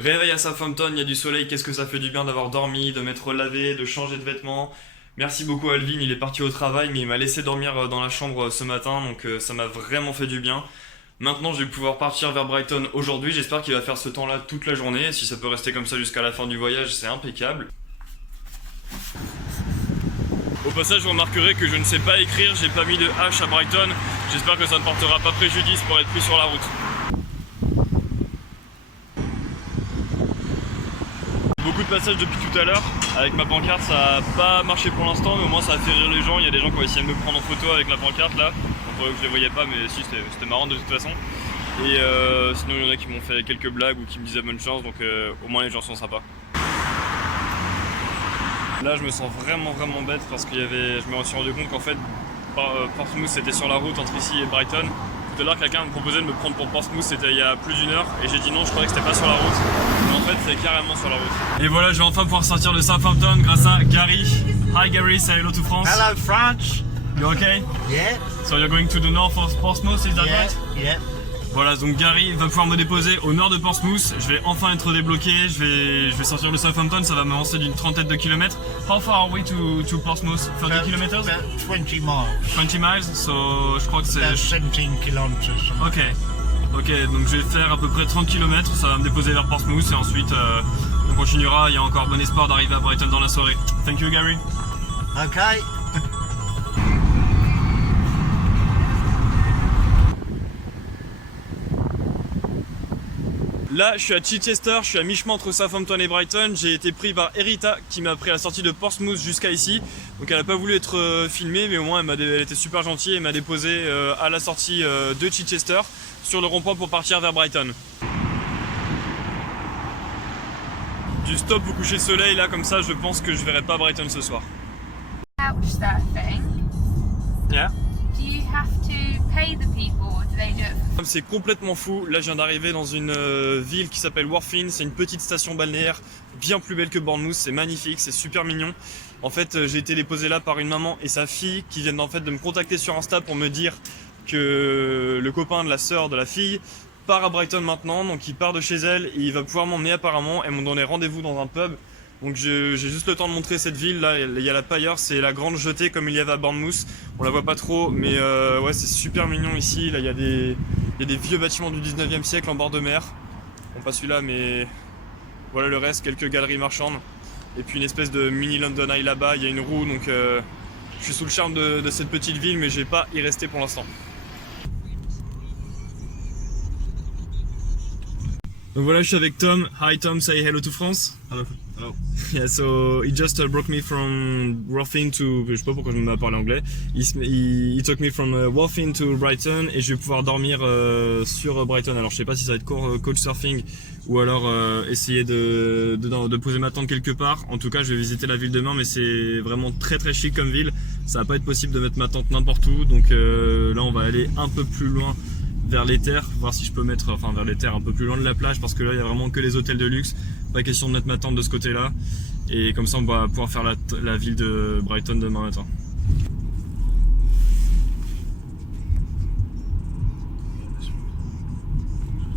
Réveil à Southampton, il y a du soleil, qu'est-ce que ça fait du bien d'avoir dormi, de m'être lavé, de changer de vêtements. Merci beaucoup Alvin, il est parti au travail mais il m'a laissé dormir dans la chambre ce matin donc ça m'a vraiment fait du bien. Maintenant je vais pouvoir partir vers Brighton aujourd'hui, j'espère qu'il va faire ce temps-là toute la journée et si ça peut rester comme ça jusqu'à la fin du voyage c'est impeccable. Au passage vous remarquerez que je ne sais pas écrire, j'ai pas mis de H à Brighton, j'espère que ça ne portera pas préjudice pour être pris sur la route. Beaucoup de passages depuis tout à l'heure, avec ma pancarte ça n'a pas marché pour l'instant mais au moins ça a fait rire les gens, il y a des gens qui ont essayé de me prendre en photo avec la pancarte là, on que je les voyais pas mais si c'était marrant de toute façon. Et sinon il y en a qui m'ont fait quelques blagues ou qui me disaient bonne chance donc au moins les gens sont sympas. Là je me sens vraiment bête parce que je me suis rendu compte qu'en fait Portsmouth c'était sur la route entre ici et Brighton. Tout à l'heure quelqu'un me proposait de me prendre pour Portsmouth, c'était il y a plus d'une heure et j'ai dit non, je croyais que c'était pas sur la route. Mais en fait c'est carrément sur la route. Et voilà, je vais enfin pouvoir sortir de Southampton grâce à Gary. Hi Gary, say hello to France. Hello, France. You okay? Yeah. So you're going to the north of Portsmouth, is that Yeah. right? Yeah. Voilà, donc Gary va pouvoir me déposer au nord de Portsmouth. Je vais enfin être débloqué. Je vais sortir de Southampton. Ça va m'avancer d'une trentaine de kilomètres. How far are we to Portsmouth? 30 kilometers? About 20 miles. 20 miles. So, je crois que c'est. About 17 kilometers. Ok. Ok, donc je vais faire à peu près 30 km. Ça va me déposer vers Portsmouth et ensuite on continuera. Il y a encore bon espoir d'arriver à Brighton dans la soirée. Thank you, Gary. Okay. Là, je suis à Chichester, je suis à mi-chemin entre Southampton et Brighton. J'ai été pris par Erita qui m'a pris à la sortie de Portsmouth jusqu'à ici. Donc elle n'a pas voulu être filmée, mais au moins elle était super gentille et m'a déposé à la sortie de Chichester sur le rond-point pour partir vers Brighton. Du stop au coucher de soleil, là comme ça, je pense que je verrai pas Brighton ce soir. Couchsurfing, Yeah. do you have to pay the people or do they do it for C'est complètement fou, là je viens d'arriver dans une ville qui s'appelle Wharfin, c'est une petite station balnéaire bien plus belle que Bournemouth, c'est magnifique, c'est super mignon. En fait j'ai été déposé là par une maman et sa fille qui viennent en fait de me contacter sur Insta pour me dire que le copain de la sœur de la fille part à Brighton maintenant, donc il part de chez elle et il va pouvoir m'emmener apparemment. Elles m'ont donné rendez-vous dans un pub. Donc j'ai juste le temps de montrer cette ville, là il y a la Pailleur, c'est la grande jetée comme il y avait à Bournemouth. On la voit pas trop mais ouais c'est super mignon ici, là il y a des vieux bâtiments du 19e siècle en bord de mer. Bon pas celui-là mais voilà le reste, quelques galeries marchandes. Et puis une espèce de mini London Eye là-bas, il y a une roue donc je suis sous le charme de cette petite ville mais je vais pas y rester pour l'instant. Donc voilà, je suis avec Tom. Hi Tom, say hello to France. Hello. Hello. Yeah, so he just broke me from Wharfin to, je sais pas pourquoi je me mets à parler anglais. He took me from Wharfin to Brighton et je vais pouvoir dormir sur Brighton. Alors je sais pas si ça va être couchsurfing ou alors essayer de poser ma tente quelque part. En tout cas, je vais visiter la ville demain, mais c'est vraiment très chic comme ville. Ça va pas être possible de mettre ma tente n'importe où, donc là on va aller un peu plus loin vers les terres, voir si je peux mettre, enfin vers les terres un peu plus loin de la plage parce que là il y a vraiment que les hôtels de luxe, pas question de mettre ma tente de ce côté là et comme ça on va pouvoir faire la ville de Brighton demain matin.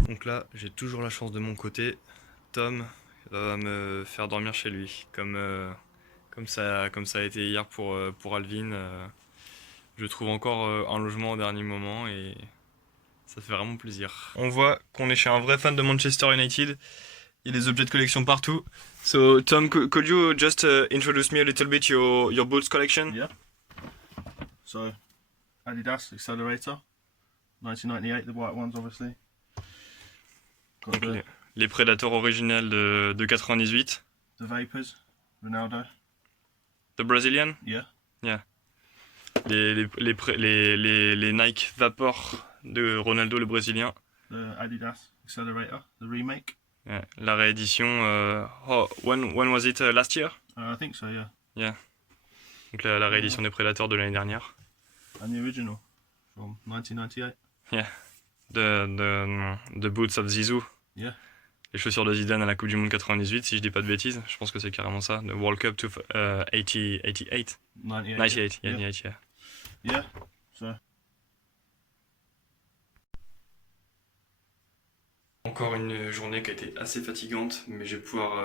Donc là j'ai toujours la chance de mon côté, Tom va me faire dormir chez lui comme ça a été hier pour Alvin. Je trouve encore un logement au dernier moment et ça fait vraiment plaisir. On voit qu'on est chez un vrai fan de Manchester United. Il y a des objets de collection partout. So Tom, could you just introduce me a little bit your boots collection? Yeah. So, Adidas Accelerator, 1998, the white ones obviously. Got Donc, les Predators originels de 98. the Vapors, Ronaldo. The Brazilian? Yeah. Yeah. Les Nike Vapor de Ronaldo le Brésilien. The Adidas Accelerator, the remake. Yeah. La réédition. When was it? Last year? I think so, yeah. Yeah. Donc la réédition des Predators de l'année dernière. And the original from 1998. Yeah. The boots of Zizou. Yeah. Les chaussures de Zidane à la Coupe du Monde 98, si je dis pas de bêtises. Je pense que c'est carrément ça. The World Cup 88. 98. 98, yeah, 98, yeah. Yeah. So. Encore une journée qui a été assez fatigante, mais je vais pouvoir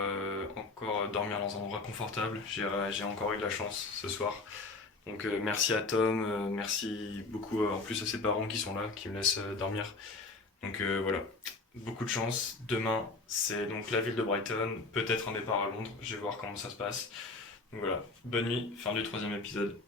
encore dormir dans un endroit confortable. J'ai encore eu de la chance ce soir. Donc merci à Tom, merci beaucoup en plus à ses parents qui sont là, qui me laissent dormir. Donc voilà, beaucoup de chance. Demain, c'est donc la ville de Brighton, peut-être un départ à Londres. Je vais voir comment ça se passe. Donc voilà, bonne nuit, fin du 3e épisode.